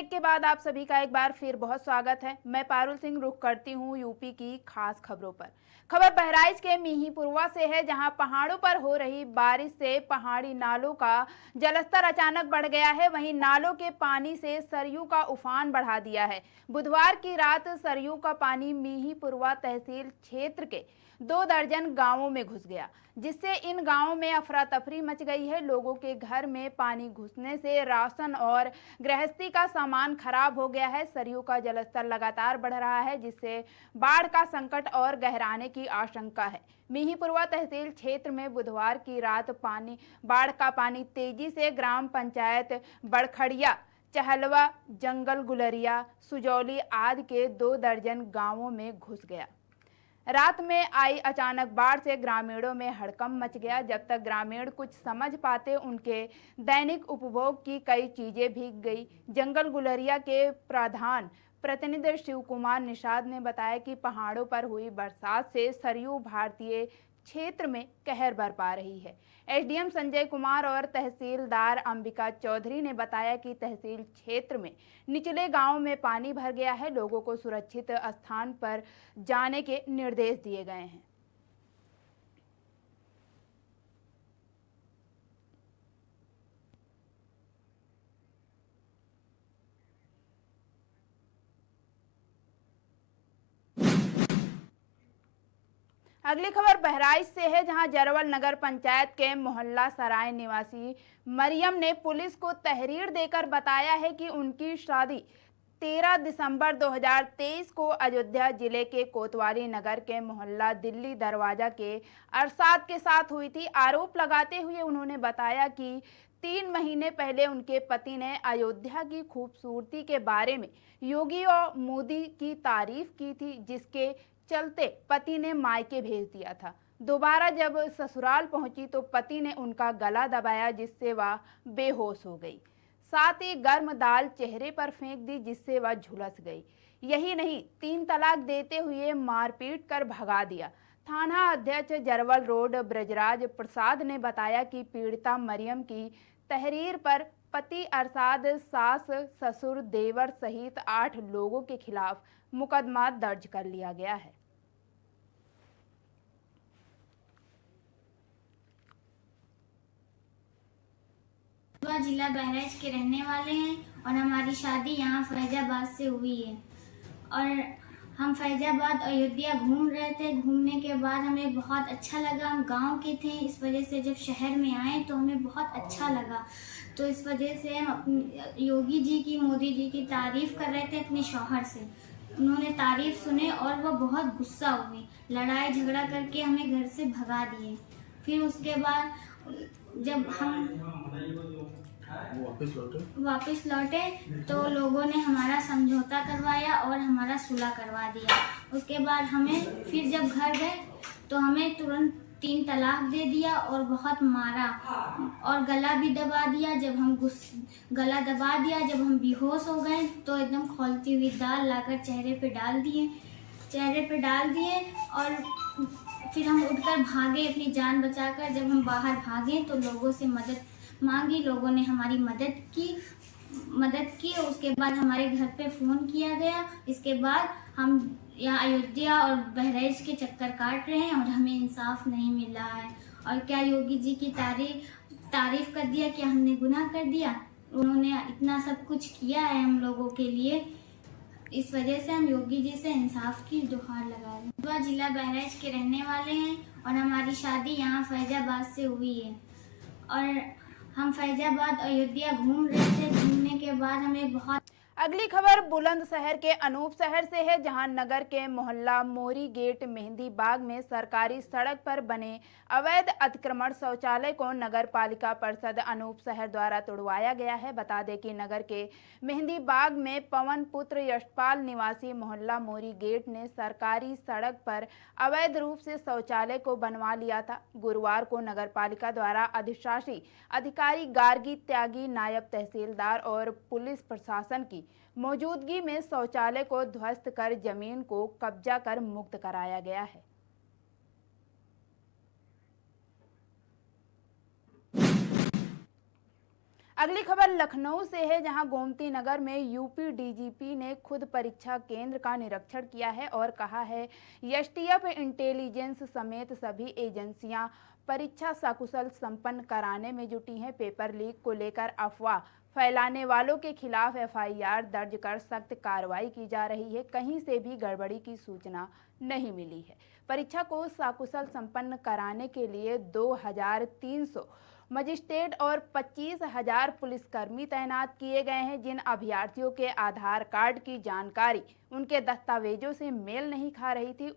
Break के बाद आप सभी का एक बार फिर बहुत स्वागत है। मैं पारुल सिंह रुख करती हूं यूपी की खास खबरों पर। खबर बहराइच के मिहींपुरवा से है, जहां पहाड़ों पर हो रही बारिश से पहाड़ी नालों का जलस्तर अचानक बढ़ गया है। वहीं नालों के पानी से सरयू का उफान बढ़ा दिया है। बुधवार की रात सरयू का पानी मिहींपुरवा तहसील क्षेत्र के 2 दर्जन गांवों में घुस गया, जिससे इन गांवों में अफरा तफरी मच गई है। लोगों के घर में पानी घुसने से राशन और गृहस्थी का सामान खराब हो गया है। सरयू का जलस्तर लगातार बढ़ रहा है, जिससे बाढ़ का संकट और गहराने की आशंका है। मिहींपुरवा तहसील क्षेत्र में बुधवार की रात बाढ़ का पानी तेजी से ग्राम पंचायत बड़खड़िया, चहलवा, जंगल गुलरिया, सुजौली आदि के 2 दर्जन गांवों में घुस गया। रात में आई अचानक बाढ़ से ग्रामीणों में हड़कंप मच गया। जब तक ग्रामीण कुछ समझ पाते, उनके दैनिक उपभोग की कई चीजें भीग गई। जंगल गुलरिया के प्रधान प्रतिनिधि शिव कुमार निषाद ने बताया कि पहाड़ों पर हुई बरसात से सरयू भारतीय क्षेत्र में कहर बरपा रही है। एसडीएम संजय कुमार और तहसीलदार अंबिका चौधरी ने बताया कि तहसील क्षेत्र में निचले गांव में पानी भर गया है। लोगों को सुरक्षित स्थान पर जाने के निर्देश दिए गए हैं। अगली खबर बहराइच से है, जहां जरवल नगर पंचायत के मोहल्ला सराय निवासी मरियम ने पुलिस को तहरीर देकर बताया है कि उनकी शादी 13 दिसंबर 2023 को अयोध्या जिले के कोतवाली नगर के मोहल्ला दिल्ली दरवाजा के अरसाद के साथ हुई थी। आरोप लगाते हुए उन्होंने बताया कि 3 महीने पहले उनके पति ने अयोध्या की खूबसूरती के बारे में योगी और मोदी की तारीफ की थी, जिसके चलते पति ने मायके भेज दिया था। दोबारा जब ससुराल पहुंची तो पति ने उनका गला दबाया, जिससे वह बेहोश हो गई। साथ ही गर्म दाल चेहरे पर फेंक दी, जिससे वह झुलस गई। यही नहीं, 3 तलाक देते हुए मारपीट कर भगा दिया। थाना अध्यक्ष जरवल रोड ब्रजराज प्रसाद ने बताया कि पीड़िता मरियम की तहरीर पर पति अरसाद, सास, ससुर, देवर सहित 8 लोगों के खिलाफ मुकदमा दर्ज कर लिया गया है। जिला बहराइच के रहने वाले हैं और हमारी शादी यहाँ फैजाबाद से हुई है। और हम फैजाबाद अयोध्या घूम रहे थे। घूमने के बाद हमें बहुत अच्छा लगा। हम गांव के थे, इस वजह से जब शहर में आए तो हमें बहुत अच्छा लगा। तो इस वजह से हम अपनी योगी जी की, मोदी जी की तारीफ कर रहे थे अपने शौहर से। उन्होंने तारीफ सुने और वह बहुत गुस्सा हुए, लड़ाई झगड़ा करके हमें घर से भगा दिए। फिर उसके बाद जब हम वापस लौटे तो लोगों ने हमारा समझौता करवाया और हमारा सुलह करवा दिया। उसके बाद हमें फिर जब घर गए तो हमें तुरंत 3 तलाक दे दिया और बहुत मारा और गला भी दबा दिया। गला दबा दिया, जब हम बेहोश हो गए तो एकदम खौलती हुई दाल लाकर चेहरे पे डाल दिए और फिर हम उठकर भागे अपनी जान बचाकर। जब हम बाहर भागे तो लोगों से मदद मांगी, लोगों ने हमारी मदद की और उसके बाद हमारे घर पे फ़ोन किया गया। इसके बाद हम यहाँ अयोध्या और बहराइच के चक्कर काट रहे हैं और हमें इंसाफ नहीं मिल रहा है। और क्या योगी जी की तारीफ कर दिया, क्या हमने गुनाह कर दिया? उन्होंने इतना सब कुछ किया है हम लोगों के लिए। इस वजह से हम योगी जी से इंसाफ की गुहार लगा रहे हैं। वह जिला बहराइच के रहने वाले हैं और हमारी शादी यहाँ फैजाबाद से हुई है। और हम फैजाबाद अयोध्या घूम रहे थे। घूमने के बाद हमें बहुत। अगली खबर बुलंदशहर के अनूप शहर से है, जहां नगर के मोहल्ला मोरी गेट मेहंदी बाग में सरकारी सड़क पर बने अवैध अतिक्रमण शौचालय को नगर पालिका परिषद अनूप शहर द्वारा तोड़वाया गया है। बता दें कि नगर के मेहंदी बाग में पवन पुत्र यशपाल निवासी मोहल्ला मोरी गेट ने सरकारी सड़क पर अवैध रूप से शौचालय को बनवा लिया था। गुरुवार को नगर पालिका द्वारा अधिशासी अधिकारी गार्गी त्यागी, नायब तहसीलदार और पुलिस प्रशासन की मौजूदगी में शौचालय को ध्वस्त कर जमीन को कब्जा कर मुक्त कराया गया है। अगली खबर लखनऊ से है, जहां गोमती नगर में यूपी डीजीपी ने खुद परीक्षा केंद्र का निरीक्षण किया है और कहा है एसटीएफ, इंटेलिजेंस समेत सभी एजेंसियां परीक्षा सकुशल संपन्न कराने में जुटी हैं। पेपर लीक को लेकर अफवाह फैलाने वालों के खिलाफ एफआईआर दर्ज कर सख्त कार्रवाई की जा रही है। कहीं से भी गड़बड़ी की सूचना नहीं मिली है। परीक्षा को सकुशल संपन्न कराने के लिए 2300 मजिस्ट्रेट और 25,000 पुलिसकर्मी तैनात किए गए हैं। जिन अभ्यर्थियों के आधार कार्ड की जानकारी उनके दस्तावेजों से मेल नहीं खा रही थी,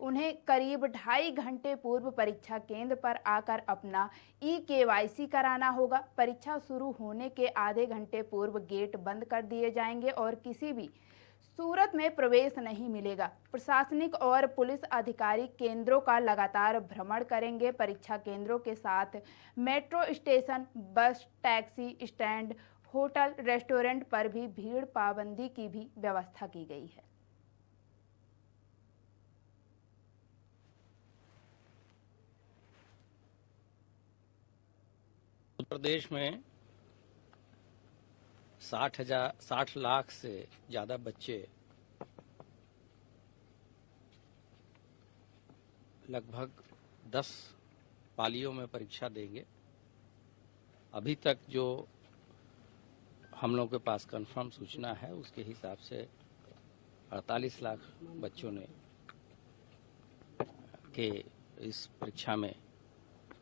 उन्हें करीब 2.5 घंटे पूर्व परीक्षा केंद्र पर आकर अपना केवाईसी कराना होगा। परीक्षा शुरू होने के आधे घंटे पूर्व गेट बंद कर दिए जाएंगे और किसी भी सूरत में प्रवेश नहीं मिलेगा। प्रशासनिक और पुलिस अधिकारी केंद्रों का लगातार भ्रमण करेंगे। परीक्षा केंद्रों के साथ मेट्रो स्टेशन, बस, टैक्सी स्टैंड, होटल, रेस्टोरेंट पर भी भीड़ पाबंदी की भी व्यवस्था की गई है। उत्तर प्रदेश में 60 लाख से ज़्यादा बच्चे लगभग 10 पालियों में परीक्षा देंगे। अभी तक जो हम लोगों के पास कंफर्म सूचना है उसके हिसाब से 48 लाख बच्चों ने के इस परीक्षा में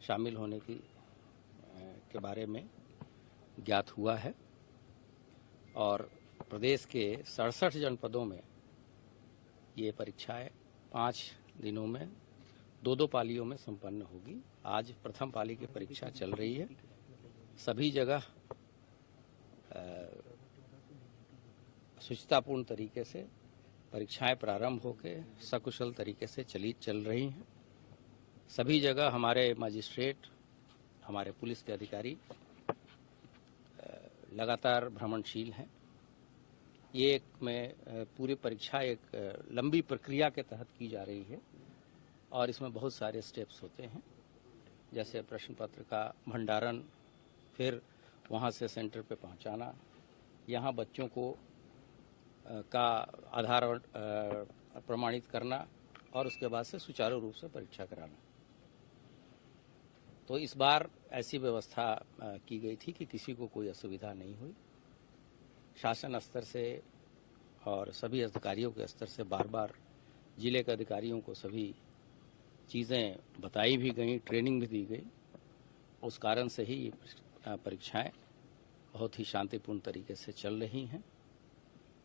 शामिल होने के बारे में ज्ञात हुआ है और प्रदेश के 67 जनपदों में ये परीक्षाएं 5 दिनों में 2-2 पालियों में संपन्न होगी। आज प्रथम पाली की परीक्षा चल रही है। सभी जगह शुचितापूर्ण तरीके से परीक्षाएं प्रारंभ होकर सकुशल तरीके से चल रही हैं। सभी जगह हमारे मजिस्ट्रेट, हमारे पुलिस के अधिकारी लगातार भ्रमणशील हैं। ये पूरी परीक्षा एक लंबी प्रक्रिया के तहत की जा रही है और इसमें बहुत सारे स्टेप्स होते हैं, जैसे प्रश्न पत्र का भंडारण, फिर वहाँ से सेंटर पे पहुँचाना, यहाँ बच्चों को का आधार प्रमाणित करना और उसके बाद से सुचारू रूप से परीक्षा कराना। तो इस बार ऐसी व्यवस्था की गई थी कि किसी को कोई असुविधा नहीं हुई। शासन स्तर से और सभी अधिकारियों के स्तर से बार बार जिले के अधिकारियों को सभी चीज़ें बताई भी गई, ट्रेनिंग भी दी गई। उस कारण से ही ये परीक्षाएं बहुत ही शांतिपूर्ण तरीके से चल रही हैं।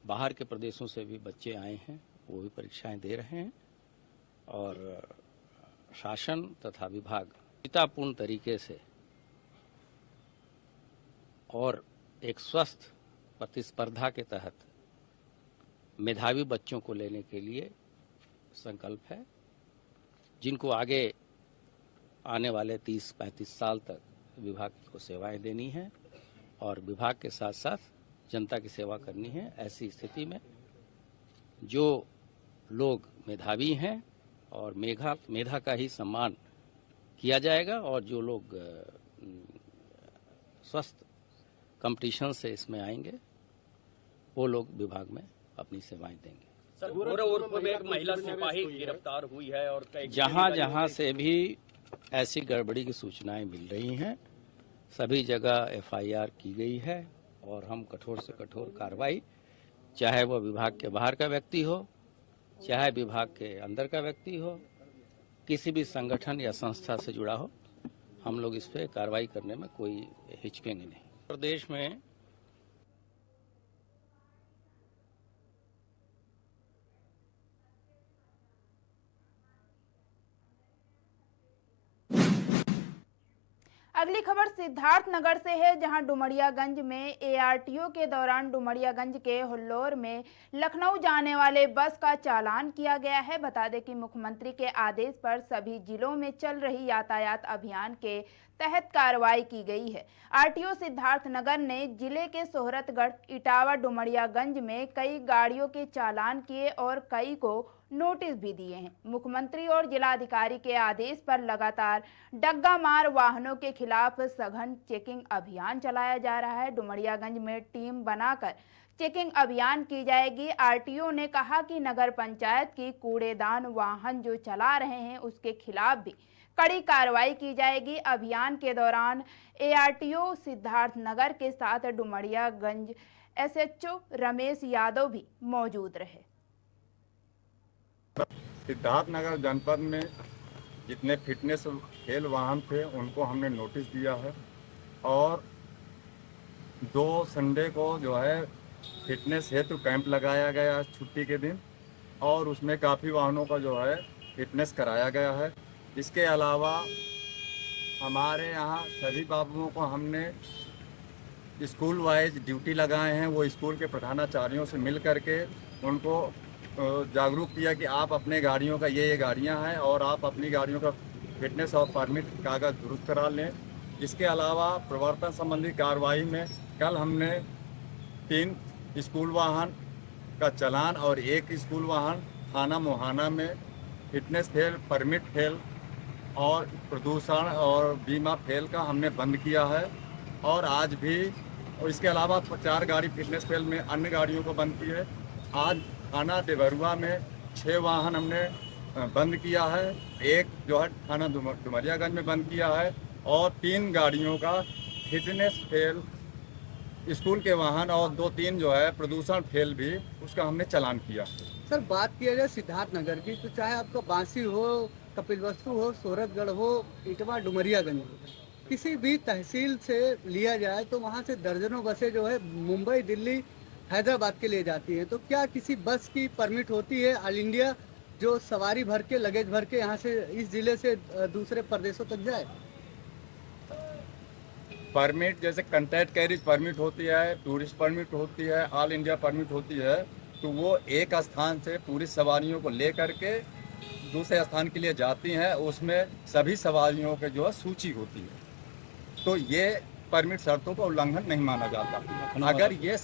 बाहर के प्रदेशों से भी बच्चे आए हैं, वो भी परीक्षाएं दे रहे हैं और शासन तथा विभाग शांतिपूर्ण तरीके से और एक स्वस्थ प्रतिस्पर्धा के तहत मेधावी बच्चों को लेने के लिए संकल्प है, जिनको आगे आने वाले 30-35 साल तक विभाग को सेवाएं देनी है और विभाग के साथ साथ जनता की सेवा करनी है। ऐसी स्थिति में जो लोग मेधावी हैं और मेधा का ही सम्मान किया जाएगा और जो लोग स्वस्थ कंपटीशन से इसमें आएंगे वो लोग विभाग में अपनी सेवाएं देंगे। सर, गोरखपुर में एक महिला सिपाही गिरफ्तार हुई है और जहां से भी ऐसी गड़बड़ी की सूचनाएं मिल रही हैं, सभी जगह एफआईआर की गई है और हम कठोर से कठोर कार्रवाई, चाहे वो विभाग के बाहर का व्यक्ति हो, चाहे विभाग के अंदर का व्यक्ति हो, किसी भी संगठन या संस्था से जुड़ा हो, हम लोग इस पे कार्रवाई करने में कोई हिचकेंगे नहीं। प्रदेश में अगली खबर सिद्धार्थनगर से है, जहां डुमरियागंज में एआरटीओ के दौरान डुमरियागंज के हुल्लोर में लखनऊ जाने वाले बस का चालान किया गया है। बता दें कि मुख्यमंत्री के आदेश पर सभी जिलों में चल रही यातायात अभियान के तहत कार्रवाई की गई है। आरटीओ सिद्धार्थनगर ने जिले के सोहरतगढ़, इटावा, डुमरियागंज में कई गाड़ियों के चालान किए और कई को नोटिस भी दिए हैं। मुख्यमंत्री और जिलाधिकारी के आदेश पर लगातार डग्गा मार वाहनों के खिलाफ सघन चेकिंग अभियान चलाया जा रहा है। डुमरियागंज में टीम बनाकर चेकिंग अभियान की जाएगी। आरटीओ ने कहा कि नगर पंचायत की कूड़ेदान वाहन जो चला रहे हैं उसके खिलाफ भी कड़ी कार्रवाई की जाएगी। अभियान के दौरान एआरटीओ सिद्धार्थ नगर के साथ डुमरियागंज एसएचओ रमेश यादव भी मौजूद रहे। सिद्धार्थनगर जनपद में जितने फिटनेस फेल वाहन थे उनको हमने नोटिस दिया है और 2 संडे को जो है फिटनेस हेतु कैंप लगाया गया है छुट्टी के दिन और उसमें काफ़ी वाहनों का जो है फिटनेस कराया गया है। इसके अलावा हमारे यहाँ सभी बाबुओं को हमने स्कूल वाइज ड्यूटी लगाए हैं। वो स्कूल के प्रधानाचार्यों से मिल करके उनको जागरूक किया कि आप अपने गाड़ियों का ये गाड़ियां हैं और आप अपनी गाड़ियों का फिटनेस और परमिट कागज़ दुरुस्त करा लें। इसके अलावा प्रवर्तन संबंधी कार्रवाई में कल हमने 3 स्कूल वाहन का चालान और 1 स्कूल वाहन थाना मोहाना में फिटनेस फेल, परमिट फेल और प्रदूषण और बीमा फेल का हमने बंद किया है और आज भी। और इसके अलावा 4 गाड़ी फिटनेस फेल में अन्य गाड़ियों को बंद की है। आज थाना देवरुआ में 6 वाहन हमने बंद किया है, 1 जो है थाना डुमरियागंज में बंद किया है और 3 गाड़ियों का फिटनेस फेल स्कूल के वाहन और 2-3 जो है प्रदूषण फेल भी उसका हमने चालान किया। सर बात किया जाए सिद्धार्थनगर की तो चाहे आपका बांसी हो, कपिलवस्तु हो, सोरठगढ़ हो, इटवा, डुमरियागंज हो, किसी भी तहसील से लिया जाए तो वहाँ से दर्जनों बसें जो है मुंबई, दिल्ली, हैदराबाद के लिए जाती हैं। तो क्या किसी बस की परमिट होती है ऑल इंडिया जो सवारी भर के, लगेज भर के यहाँ से इस जिले से दूसरे प्रदेशों तक जाए? परमिट जैसे कंट्रैक्ट कैरिज परमिट होती है, टूरिस्ट परमिट होती है, ऑल इंडिया परमिट होती है, तो वो एक स्थान से पूरी सवारियों को ले करके दूसरे स्थान के लिए जाती हैं। उसमें सभी सवारियों के जो है सूची होती है, तो ये परमिट शर्तों का उल्लंघन नहीं माना जाता। अगर ये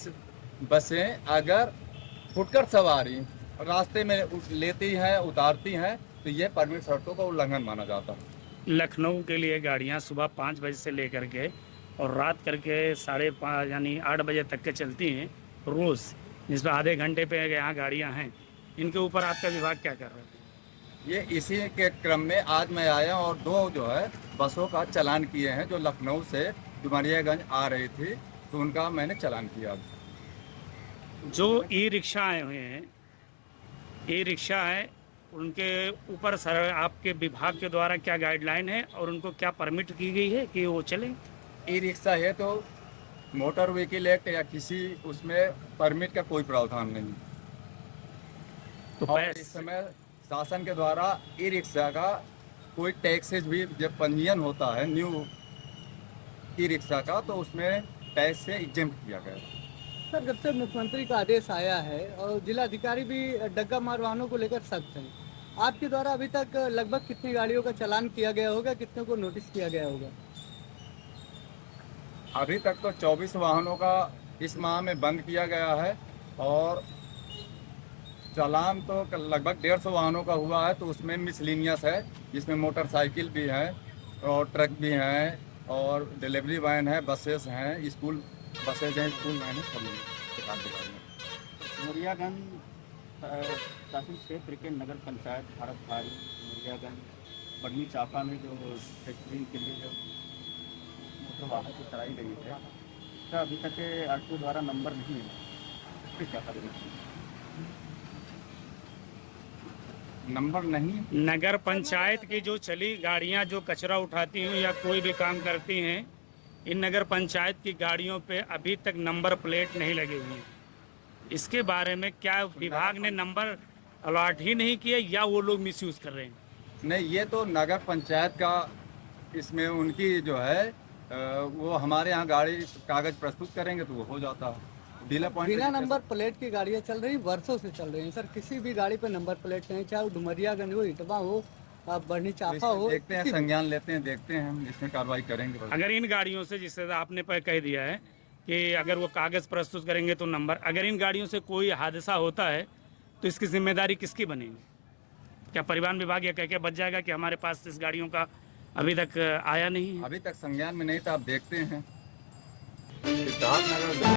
बसें अगर फुटकर सवारी रास्ते में लेती हैं, उतारती हैं, तो ये परमिट शर्तों का उल्लंघन माना जाता है। लखनऊ के लिए गाड़ियां सुबह 5 बजे से लेकर के और रात करके 5:30 यानी 8 बजे तक के चलती हैं रोज़, जिसमें आधे घंटे पे यहाँ गाड़ियां हैं। इनके ऊपर आपका विभाग क्या कर रहा है? ये इसी के क्रम में आज मैं आया और 2 जो है बसों का चालान किए हैं जो लखनऊ से डुमरियागंज आ रही थी, तो उनका मैंने चालान किया। जो ई रिक्शा आए हुए हैं, ई रिक्शा है, उनके ऊपर सर आपके विभाग के द्वारा क्या गाइडलाइन है और उनको क्या परमिट की गई है कि वो चलें? ई रिक्शा है तो मोटर व्हीकल एक्ट या किसी उसमें परमिट का कोई प्रावधान नहीं। तो और इस समय शासन के द्वारा ई रिक्शा का कोई टैक्सेज भी जब पंजीयन होता है न्यू ई रिक्शा का, तो उसमें टैक्स से एग्जेम्प्ट किया गया। सर जब से मुख्यमंत्री का आदेश आया है और जिलाधिकारी भी डग्गा मार वाहनों को लेकर सख्त हैं, आपके द्वारा अभी तक लगभग कितनी गाड़ियों का चालान किया गया होगा, कितने को नोटिस किया गया होगा? अभी तक तो 24 वाहनों का इस माह में बंद किया गया है और चालान तो लगभग 150 वाहनों का हुआ है। तो उसमें मिसलिनियस है, जिसमें मोटरसाइकिल भी है और ट्रक भी हैं और डिलीवरी वैन है, बसेस हैं, स्कूल बसेज हैं, स्कूल वैन है, सब दुकान के बारे में। डुमरियागंज शासन क्षेत्र के नगर पंचायत भारत भारी डुमरियागंज बढ़नी चापा में जो फैक्ट्री के लिए जो मोटर वाहन की चलाई गई है, उसका अभी तक आरटीओ द्वारा नंबर नहीं मिला, फिर क्या करेंगे? नंबर नहीं, नगर पंचायत की जो चली गाड़ियां जो कचरा उठाती हैं या कोई भी काम करती हैं, इन नगर पंचायत की गाड़ियों पे अभी तक नंबर प्लेट नहीं लगे हुए हैं। इसके बारे में क्या विभाग ने नंबर अलॉट ही नहीं किया या वो लोग मिसयूज कर रहे हैं? नहीं, ये तो नगर पंचायत का इसमें उनकी जो है वो हमारे यहाँ गाड़ी कागज प्रस्तुत करेंगे तो वो हो जाता है। बिना नंबर प्लेट की गाड़ियाँ चल रही, वर्षों से चल रही हैं सर। किसी भी गाड़ी पे नंबर प्लेट नहीं, चाहे वो डुमरियागंज हो, इटवा हो, बढ़नी चापा हो, देखते हैं, संज्ञान लेते हैं, देखते हैं, हम इसमें कार्रवाई करेंगे। अगर इन गाड़ियों से, जिससे आपने कह दिया है कि अगर वो कागज़ प्रस्तुत करेंगे तो नंबर, अगर इन गाड़ियों से कोई हादसा होता है तो इसकी जिम्मेदारी किसकी बनेगी? क्या परिवहन विभाग ये कह के बच जाएगा कि हमारे पास इस गाड़ियों का अभी तक आया नहीं है? अभी तक संज्ञान में नहीं था। आप देखते हैं सिद्धार्थनगर